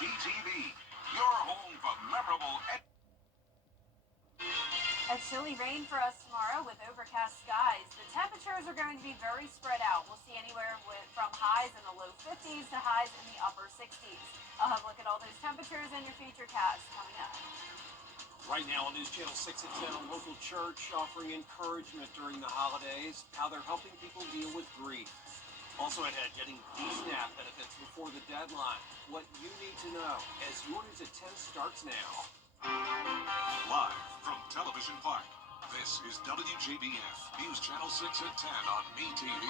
WJBF, your home for memorable. A chilly rain for us tomorrow with overcast skies. The temperatures are going to be very spread out. We'll see anywhere from highs in the low 50s to highs in the upper 60s. I'll have a look at all those temperatures in your futurecast coming up. Right now on News Channel 6 at 10, a local church offering encouragement during the holidays, how they're helping people deal with grief. Also ahead, getting DSNAP benefits before the deadline. What you need to know as your News at 10 starts now. Live from Television Park, this is WJBF, News Channel 6 at 10 on MeTV.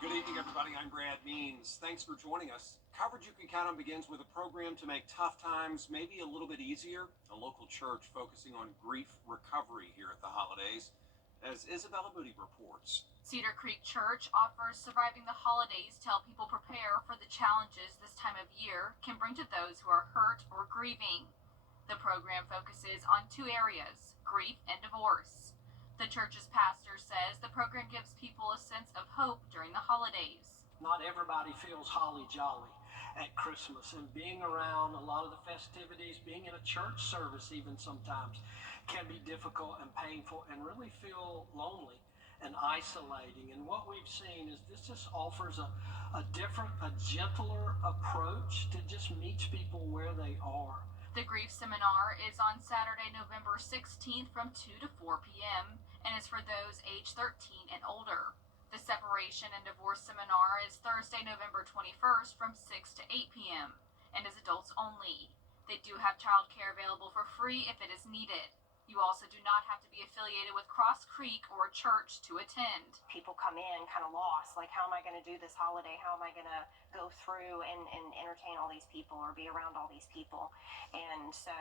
Good evening, everybody. I'm Brad Means. Thanks for joining us. Coverage you can count on begins with a program to make tough times maybe a little bit easier. A local church focusing on grief recovery here at the holidays, as Isabella Moody reports. Cedar Creek Church offers Surviving the Holidays to help people prepare for the challenges this time of year can bring to those who are hurt or grieving. The program focuses on two areas, grief and divorce. The church's pastor says the program gives people a sense of hope during the holidays. Not everybody feels holly jolly at Christmas, and being around a lot of the festivities, being in a church service even sometimes, can be difficult and painful and really feel lonely and isolating. And what we've seen is this just offers a different, a gentler approach to just meet people where they are. The grief seminar is on Saturday, November 16th from 2 to 4 p.m. and is for those age 13 and older. The separation and divorce seminar is Thursday, November 21st from 6 to 8 p.m. and is adults only. They do have childcare available for free if it is needed. You also do not have to be affiliated with Cross Creek or a church to attend. People come in kind of lost, like, how am I going to do this holiday? How am I going to go through and entertain all these people or be around all these people? And so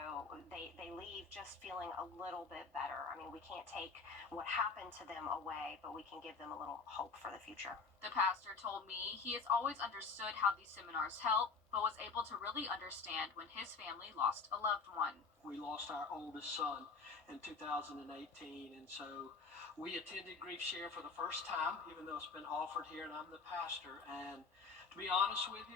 they leave just feeling a little bit better. I mean, we can't take what happened to them away, but we can give them a little hope for the future. The pastor told me he has always understood how these seminars help, but was able to really understand when his family lost a loved one. We lost our oldest son in 2018, and so we attended Grief Share for the first time, even though it's been offered here, and I'm the pastor. And to be honest with you,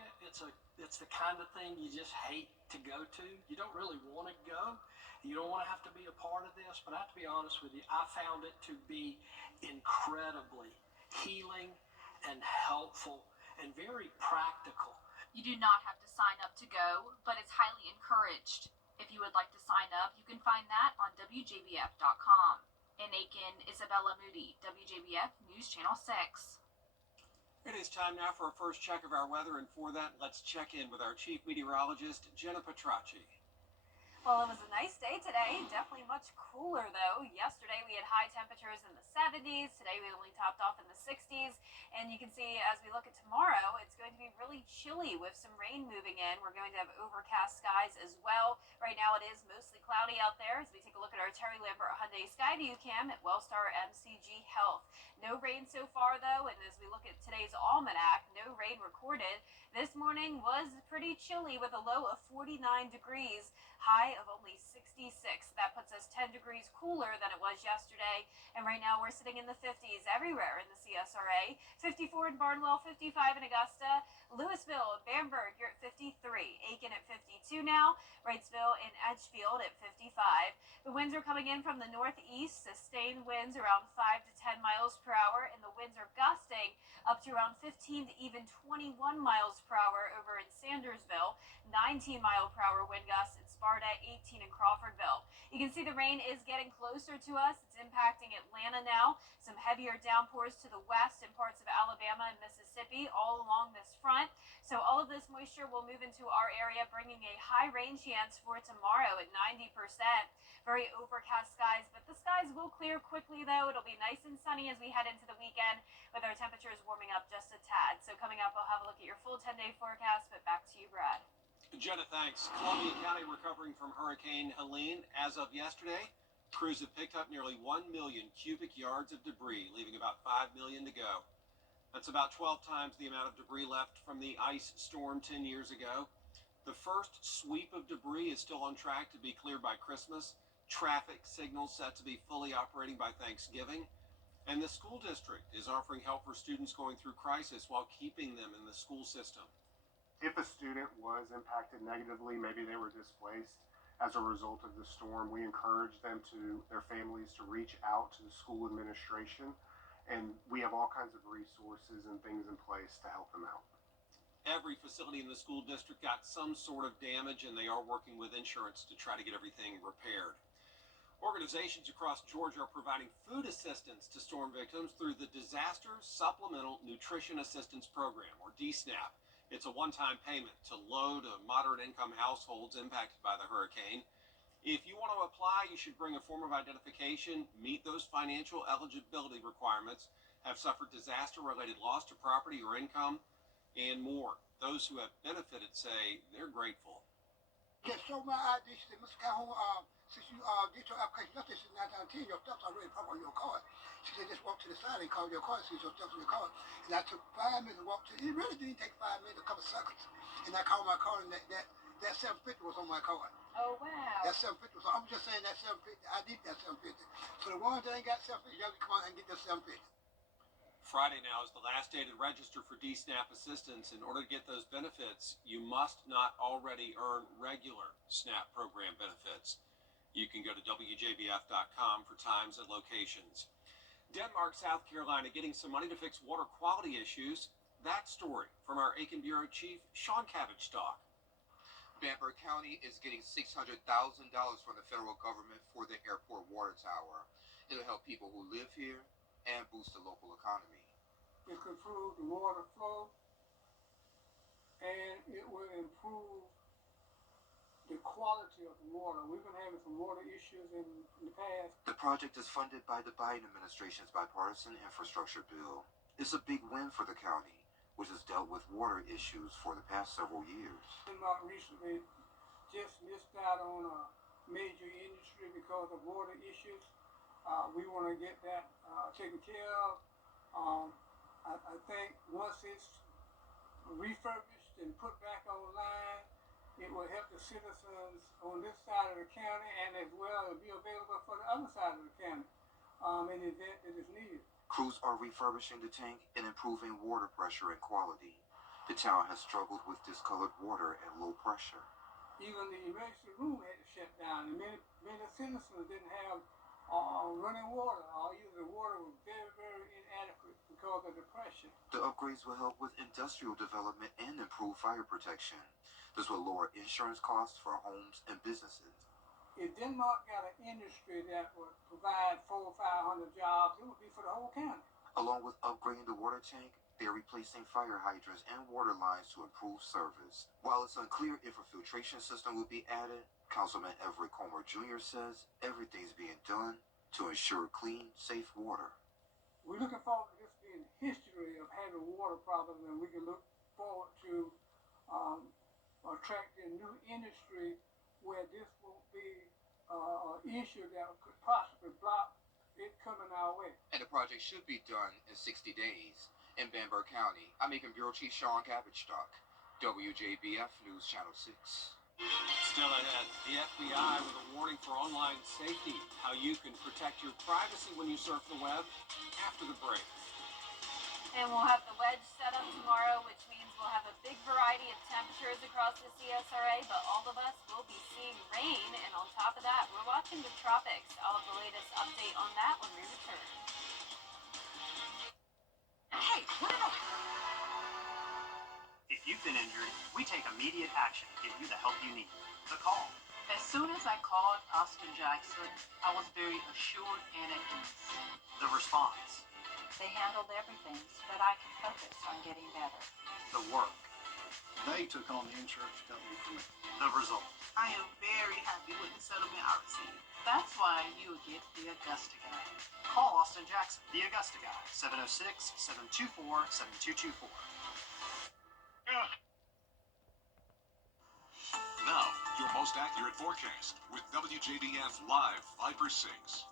it's the kind of thing you just hate to go to. You don't really want to go. You don't want to have to be a part of this, but I have to be honest with you, I found it to be incredibly healing and helpful and very practical. You do not have to sign up to go, but it's highly encouraged. If you would like to sign up, you can find that on WJBF.com. In Aiken, Isabella Moody, WJBF News Channel 6. It is time now for a first check of our weather, and for that, let's check in with our chief meteorologist, Jenna Petracci. Well, it was a nice day today. Definitely much cooler, though. Yesterday, we had high temperatures in the 70s. Today, we only topped off in the 60s. And you can see as we look at tomorrow, it's going to be really chilly with some rain moving in. We're going to have overcast skies as well. Right now, it is mostly cloudy out there as we take a look at our Terry Lambert Hyundai Skyview Cam at Wellstar MCG Health. No rain so far, though. And as we look at today's almanac, no rain recorded. This morning was pretty chilly with a low of 49 degrees. High of only 66. That puts us 10 degrees cooler than it was yesterday. And right now we're sitting in the 50s everywhere in the CSRA. 54 in Barnwell, 55 in Augusta, Louisville, Bamberg, you're at 53. Aiken at 52 now. Wrightsville and Edgefield at 55. The winds are coming in from the northeast. Sustained winds around 5 to 10 miles per hour. And the winds are gusting up to around 15 to even 21 miles per hour over in Sandersville. 19 mile per hour wind gusts in Sparta, 18 in Crawfordville. You can see the rain is getting closer to us. It's impacting Atlanta now. Some heavier downpours to the west and parts of Alabama and Mississippi all along this front. So all of this moisture will move into our area, bringing a high rain chance for tomorrow at 90%. Very overcast skies, but the skies will clear quickly, though. It'll be nice and sunny as we head into the weekend with our temperatures warming up just a tad. So coming up, we'll have a look at your full 10-day forecast, but back to you, Brad. Jenna, thanks. Columbia County recovering from Hurricane Helene. As of yesterday, crews have picked up nearly 1 million cubic yards of debris, leaving about 5 million to go. That's about 12 times the amount of debris left from the ice storm 10 years ago. The first sweep of debris is still on track to be cleared by Christmas. Traffic signals set to be fully operating by Thanksgiving. And the school district is offering help for students going through crisis while keeping them in the school system. If a student was impacted negatively, maybe they were displaced as a result of the storm, we encourage their families to reach out to the school administration, and we have all kinds of resources and things in place to help them out. Every facility in the school district got some sort of damage, and they are working with insurance to try to get everything repaired. Organizations across Georgia are providing food assistance to storm victims through the Disaster Supplemental Nutrition Assistance Program, or DSNAP. It's a one-time payment to low to moderate income households impacted by the hurricane. If you want to apply, you should bring a form of identification, meet those financial eligibility requirements, have suffered disaster-related loss to property or income, and more. Those who have benefited say they're grateful. Just show my ID. She said, Mr. Calhoun, since you did your application yesterday, since 9:10, your stuff's already put on your card. She said, just walk to the side and call your card, see your stuff's on your card. And I took 5 minutes to walk to, it really didn't take 5 minutes, a couple seconds. And I called my card, and that 750 was on my card. Oh, wow. That 750 was, I'm just saying that 750, I need that 750. So the ones that ain't got 750, you have to come out and get that 750. Friday now is the last day to register for DSNAP assistance. In order to get those benefits, you must not already earn regular SNAP program benefits. You can go to WJBF.com for times and locations. Denmark, South Carolina, getting some money to fix water quality issues. That story from our Aiken Bureau Chief, Sean Cabbage-Stock. Bamberg County is getting $600,000 from the federal government for the airport water tower. It'll help people who live here and boost the local economy. It could improve the water flow, and it will improve the quality of the water. We've been having some water issues in the past. The project is funded by the Biden administration's bipartisan infrastructure bill. It's a big win for the county, which has dealt with water issues for the past several years. Denmark recently just missed out on a major industry because of water issues. We want to get that taken care of. I think once it's refurbished and put back online, it will help the citizens on this side of the county, and as well it'll be available for the other side of the county in the event that it's needed. Crews are refurbishing the tank and improving water pressure and quality. The town has struggled with discolored water at low pressure. Even the emergency room had to shut down, and many citizens didn't have running water, or either the water was very, very inadequate because of the pressure. The upgrades will help with industrial development and improve fire protection. This will lower insurance costs for homes and businesses. If Denmark got an industry that would provide 400 or 500 jobs, it would be for the whole county. Along with upgrading the water tank, they're replacing fire hydrants and water lines to improve service. While it's unclear if a filtration system will be added, Councilman Everett Comer Jr. says everything's being done to ensure clean, safe water. We're looking forward to this being history of having water problems, and we can look forward to attracting new industry where this won't be an issue that could possibly block it coming our way. And the project should be done in 60 days. In Bamberg County, I'm Aiken Bureau Chief Sean Cabbage-Stock, WJBF News Channel 6. Still ahead, the FBI with a warning for online safety, how you can protect your privacy when you surf the web, after the break. And we'll have the wedge set up tomorrow, which means we'll have a big variety of temperatures across the CSRA, but all of us will be seeing rain. And on top of that, we're watching the tropics. I'll have the latest update on that when we return. Hey, what about... If you've been injured, we take immediate action to give you the help you need. The call. As soon as I called Austin Jackson, I was very assured and at ease. The response. They handled everything so that I could focus on getting better. The work. They took on the insurance company for me. The result. I am very happy with the settlement I received. That's why you will get the Augusta Guy. Call Austin Jackson, the Augusta Guy, 706-724-7224. Now, your most accurate forecast with WJBF Live 5 for 6.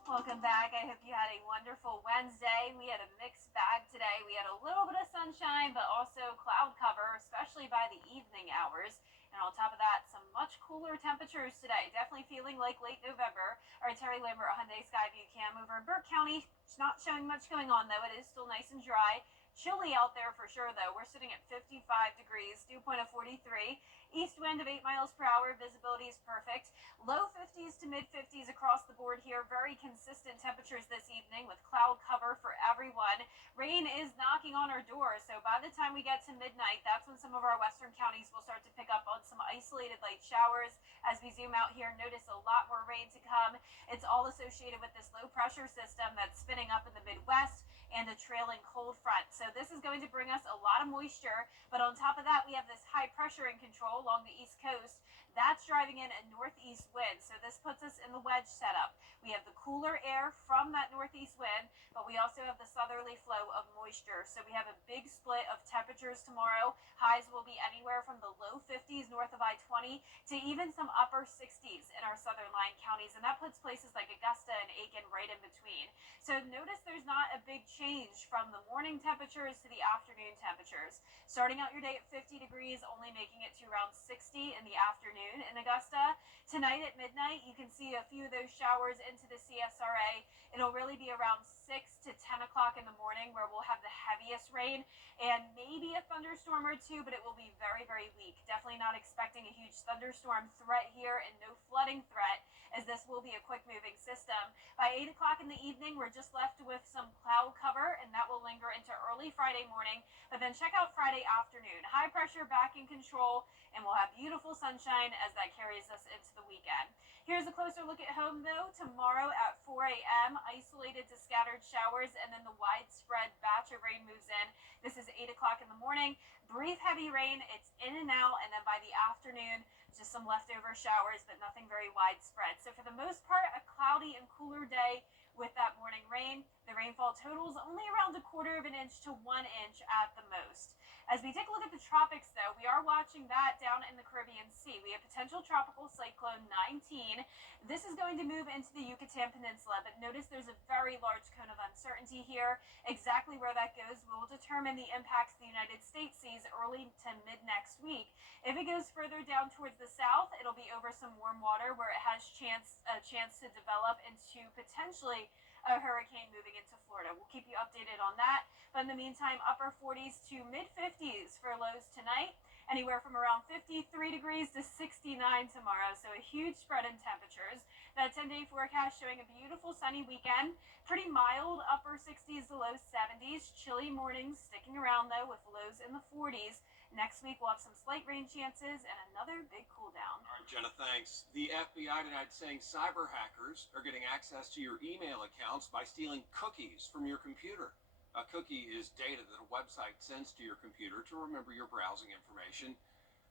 Welcome back. I hope you had a wonderful Wednesday. We had a mixed bag today. We had a little bit of sunshine, but also cloud cover, especially by the evening hours. And on top of that, some much cooler temperatures today. Definitely feeling like late November. Our Terry Lambert Hyundai Skyview cam over in Burke County. It's not showing much going on though. It is still nice and dry. Chilly out there for sure though. We're sitting at 55 degrees, dew point of 43. East wind of 8 miles per hour. Visibility is perfect. Low 50s to mid 50s across the board here. Very consistent temperatures this evening with cloud cover for everyone. Rain is knocking on our door, so by the time we get to midnight, that's when some of our western counties will start to pick up on some isolated light showers. As we zoom out here, notice a lot more rain to come. It's all associated with this low pressure system that's spinning up in the Midwest and a trailing cold front. So this is going to bring us a lot of moisture, but on top of that, we have this high pressure in control along the East Coast. That's driving in a northeast wind, so this puts us in the wedge setup. We have the cooler air from that northeast wind, but we also have the southerly flow of moisture. So we have a big split of temperatures tomorrow. Highs will be anywhere from the low 50s north of I-20 to even some upper 60s in our southern line counties, and that puts places like Augusta and Aiken right in between. So notice there's not a big change from the morning temperatures to the afternoon temperatures. Starting out your day at 50 degrees, only making it to around 60 in the afternoon in Augusta. Tonight at midnight, you can see a few of those showers into the CSRA. It'll really be around 6 to 10 o'clock in the morning where we'll have the heaviest rain and maybe a thunderstorm or two, but it will be very, very weak. Definitely not expecting a huge thunderstorm threat here and no flooding threat, as this will be a quick moving system. By 8 o'clock in the evening, we're just left with some cloud cover, and that will linger into early Friday morning. But then check out Friday afternoon. High pressure back in control, and we'll have beautiful sunshine as that carries us into the weekend. Here's a closer look at home though. Tomorrow at 4 a.m., isolated to scattered showers, and then the widespread batch of rain moves in. This is 8 o'clock in the morning. Brief heavy rain, it's in and out, and then by the afternoon, just some leftover showers, but nothing very widespread. So for the most part, a cloudy and cooler day with that morning rain. The rainfall totals only around 1/4 inch to 1 inch at the most. As we take a look at the tropics, though, we are watching that down in the Caribbean Sea. We have potential tropical cyclone 19. This is going to move into the Yucatan Peninsula, but notice there's a very large cone of uncertainty here. Exactly where that goes will determine the impacts the United States sees early to mid next week. If it goes further down towards the south, it'll be over some warm water where it has a chance to develop into potentially a hurricane moving into Florida. We'll keep you updated on that. But in the meantime, upper 40s to mid 50s for lows tonight. Anywhere from around 53 degrees to 69 tomorrow. So a huge spread in temperatures. That 10-day forecast showing a beautiful sunny weekend. Pretty mild upper 60s to low 70s. Chilly mornings sticking around though with lows in the 40s. Next week we'll have some slight rain chances and another big cool down. All right, Jenna, thanks. The FBI tonight saying cyber hackers are getting access to your email accounts by stealing cookies from your computer. A cookie is data that a website sends to your computer to remember your browsing information.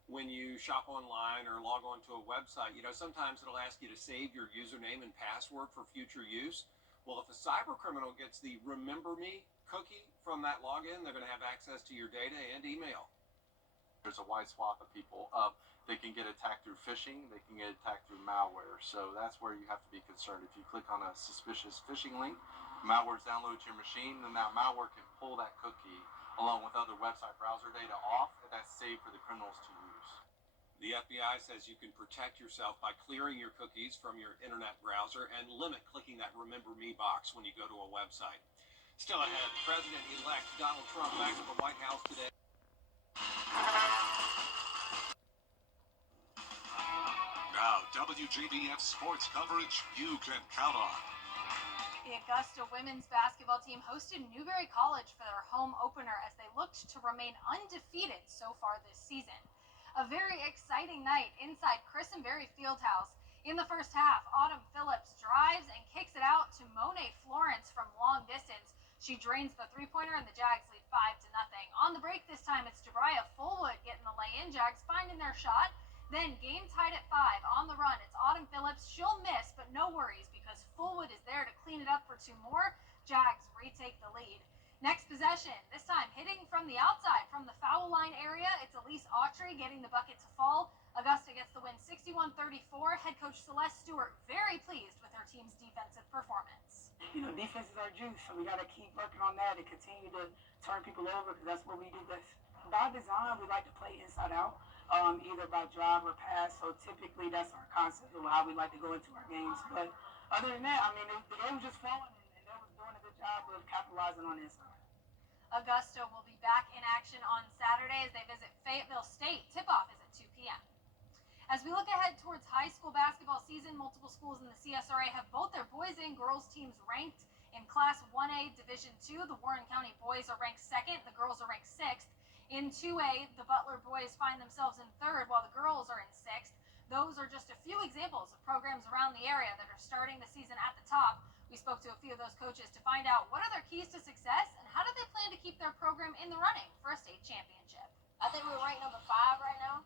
When you shop online or log on to a website, sometimes it'll ask you to save your username and password for future use. Well, if a cyber criminal gets the Remember Me cookie from that login, they're going to have access to your data and email. There's a wide swath of people. They can get attacked through phishing. They can get attacked through malware. So that's where you have to be concerned. If you click on a suspicious phishing link, malware's downloaded to your machine, then that malware can pull that cookie along with other website browser data off, and that's saved for the criminals to use. The FBI says you can protect yourself by clearing your cookies from your internet browser and limit clicking that Remember Me box when you go to a website. Still ahead, President-elect Donald Trump back at the White House today. Now, WJBF sports coverage you can count on. The Augusta women's basketball team hosted Newberry College for their home opener as they looked to remain undefeated so far this season. A very exciting night inside Chris and Berry Fieldhouse. In the first half, Autumn Phillips drives and kicks it out to Monet Florence from long distance. She drains the three-pointer and the Jags lead 5-0. On the break this time, it's Debriah Fullwood getting the lay-in. Jags finding their shot. Then game tied at 5 on the run. It's Autumn Phillips. She'll miss, but no worries because Fullwood is there to clean it up for 2 more. Jags retake the lead. Next possession, this time hitting from the outside, from the foul line area. It's Elise Autry getting the bucket to fall. Augusta gets the win 61-34. Head coach Celeste Stewart very pleased with her team's defensive performance. Defense is our juice, so we got to keep working on that and continue to turn people over because that's what we do best. By design, we like to play inside out. either by drive or pass. So typically that's our concept of how we like to go into our games. But other than that, I mean, the game was just flowing, and they was doing a good job of capitalizing on this. Augusta will be back in action on Saturday as they visit Fayetteville State. Tip-off is at 2 p.m. As we look ahead towards high school basketball season, multiple schools in the CSRA have both their boys and girls teams ranked. In Class 1A Division II, the Warren County boys are ranked second, the girls are ranked sixth. In 2A, the Butler boys find themselves in third, while the girls are in sixth. Those are just a few examples of programs around the area that are starting the season at the top. We spoke to a few of those coaches to find out what are their keys to success and how do they plan to keep their program in the running for a state championship. I think we're ranked number 5 right now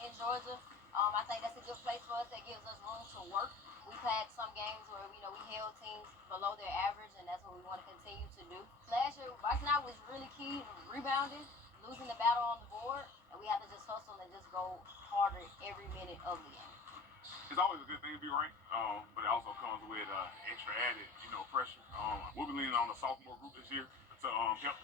in Georgia. I think that's a good place for us. That gives us room to work. We've had some games where we held teams below their average, and that's what we want to continue to do. Last year, boxing out was really key, rebounding, losing the battle on the board, and we have to just hustle and just go harder every minute of the game. It's always a good thing to be ranked, but it also comes with extra added, pressure. We'll be leaning on the sophomore group this year to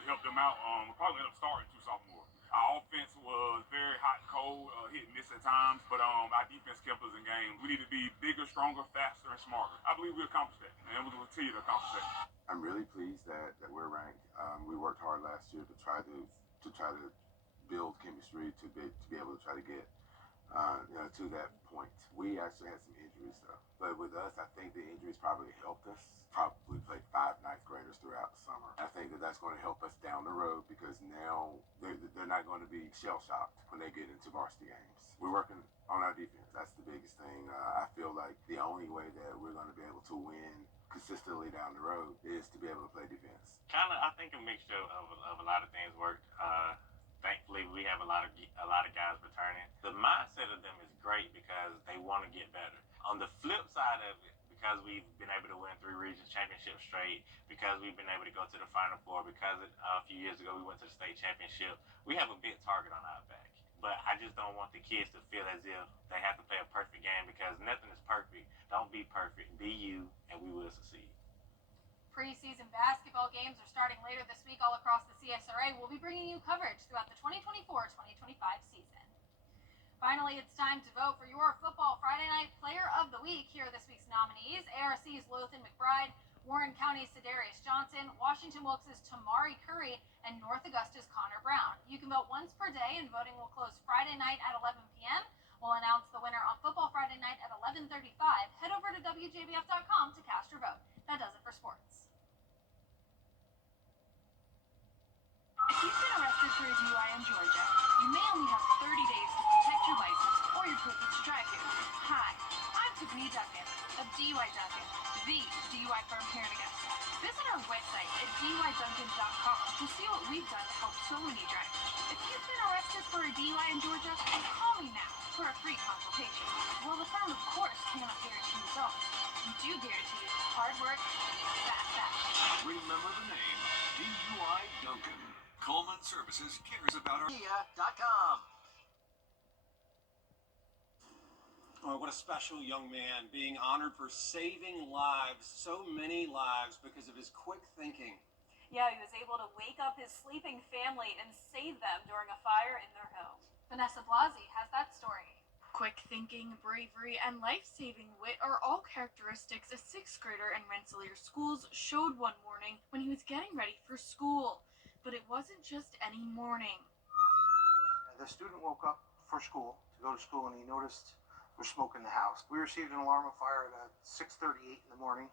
help them out. We'll probably end up starting 2 sophomores. Our offense was very hot and cold, hit and miss at times, but our defense kept us in games. We need to be bigger, stronger, faster, and smarter. I believe we accomplished that, and we're going to continue to accomplish that. I'm really pleased that we're ranked. We worked hard last year to try to build chemistry to be able to try to get to that point. We actually had some injuries though, but with us, I think the injuries probably helped us. Probably played 5 ninth graders throughout the summer. I think that's going to help us down the road because now they're not going to be shell shocked when they get into varsity games. We're working on our defense. That's the biggest thing. I feel like the only way that we're going to be able to win consistently down the road is to be able to play defense. I think a mixture of a lot of things worked. Thankfully, we have a lot of guys returning. The mindset of them is great because they want to get better. On the flip side of it, because we've been able to win 3 regions championships straight, because we've been able to go to the Final Four, because a few years ago we went to the state championship, we have a big target on our back. But I just don't want the kids to feel as if they have to play a perfect game because nothing is perfect. Don't be perfect. Be you, and we will succeed. Preseason basketball games are starting later this week all across the CSRA. We'll be bringing you coverage throughout the 2024-2025 season. Finally, it's time to vote for your Football Friday Night Player of the Week. Here are this week's nominees: ARC's Lothan McBride, Warren County's Sedarius Johnson, Washington Wilkes' Tamari Curry, and North Augusta's Connor Brown. You can vote once per day, and voting will close Friday night at 11 p.m. We'll announce the winner on Football Friday night at 11:35. Head over to WJBF.com to cast your vote. That does it for sports. If you've been arrested for a DUI in Georgia, you may only have 30 days to protect your license or your privilege to drive here. Hi, I'm Tiffany Duncan of DUI Duncan, the DUI firm here in Augusta. Visit our website at DUIDuncan.com to see what we've done to help so many drivers. If you've been arrested for a DUI in Georgia, then call me now for a free consultation. While the firm, of course, cannot guarantee results, we do guarantee hard work and fast action. Remember the name, DUI Duncan. Coleman Services cares about our... Media.com. Oh, what a special young man, being honored for saving lives, so many lives, because of his quick thinking. Yeah, he was able to wake up his sleeping family and save them during a fire in their home. Vanessa Blasi has that story. Quick thinking, bravery, and life-saving wit are all characteristics a 6th grader in Rensselaer schools showed one morning when he was getting ready for school. But it wasn't just any morning. The student woke up for school, to go to school, and he noticed there's smoke in the house. We received an alarm of fire at 6:38 in the morning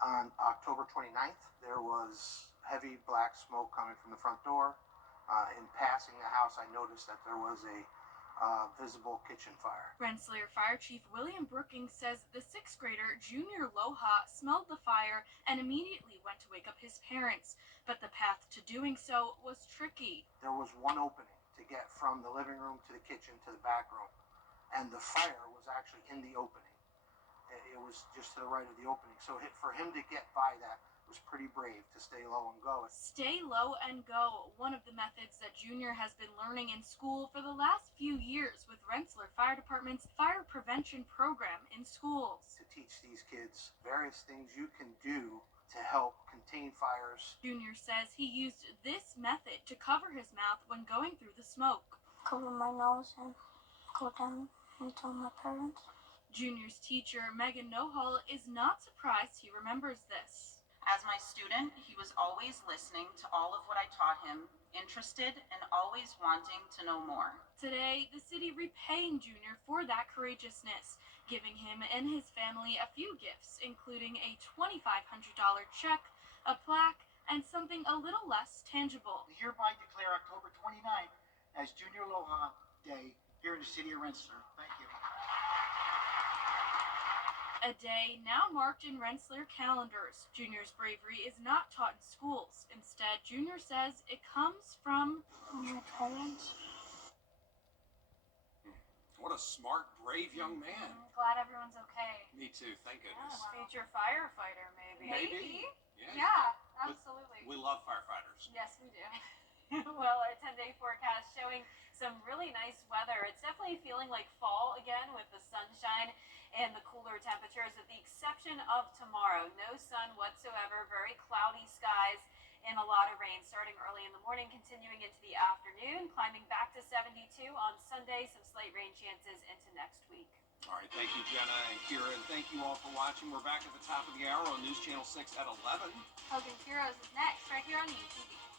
on October 29th. There was heavy black smoke coming from the front door. In passing the house, I noticed that there was a visible kitchen fire. Rensselaer Fire Chief William Brookings says the 6th grader, Junior Loha, smelled the fire and immediately went to wake up his parents. But the path to doing so was tricky. There was one opening to get from the living room to the kitchen to the back room, and the fire was actually in the opening. It was just to the right of the opening. So for him to get by that was pretty brave, to stay low and go. Stay low and go, one of the methods that Junior has been learning in school for the last few years with Rensselaer Fire Department's fire prevention program in schools. To teach these kids various things you can do to help contain fires. Junior says he used this method to cover his mouth when going through the smoke. Cover my nose and go down and tell my parents. Junior's teacher, Megan Nohal, is not surprised he remembers this. As my student, he was always listening to all of what I taught him, interested and always wanting to know more. Today, the city repaying Junior for that courageousness, giving him and his family a few gifts, including a $2,500 check, a plaque, and something a little less tangible. We hereby declare October 29th as Junior Aloha Day here in the city of Rensselaer. Thank you. A day now marked in Rensselaer calendars. Junior's bravery is not taught in schools. Instead, Junior says it comes from my parents. What a smart, brave young man. Glad everyone's okay. Me too, thank goodness. Future firefighter, maybe. Maybe. Yeah, absolutely. We love firefighters. Yes, we do. Well, our 10-day forecast showing some really nice weather. It's definitely feeling like fall again with the sunshine and the cooler temperatures, with the exception of tomorrow. No sun whatsoever, very cloudy skies and a lot of rain starting early in the morning, continuing into the afternoon, climbing back to 72 on Sunday. Some slight rain chances into next week. All right, thank you, Jenna and Kira, and thank you all for watching. We're back at the top of the hour on News Channel 6 at 11. Hogan's Heroes is next, right here on UTV.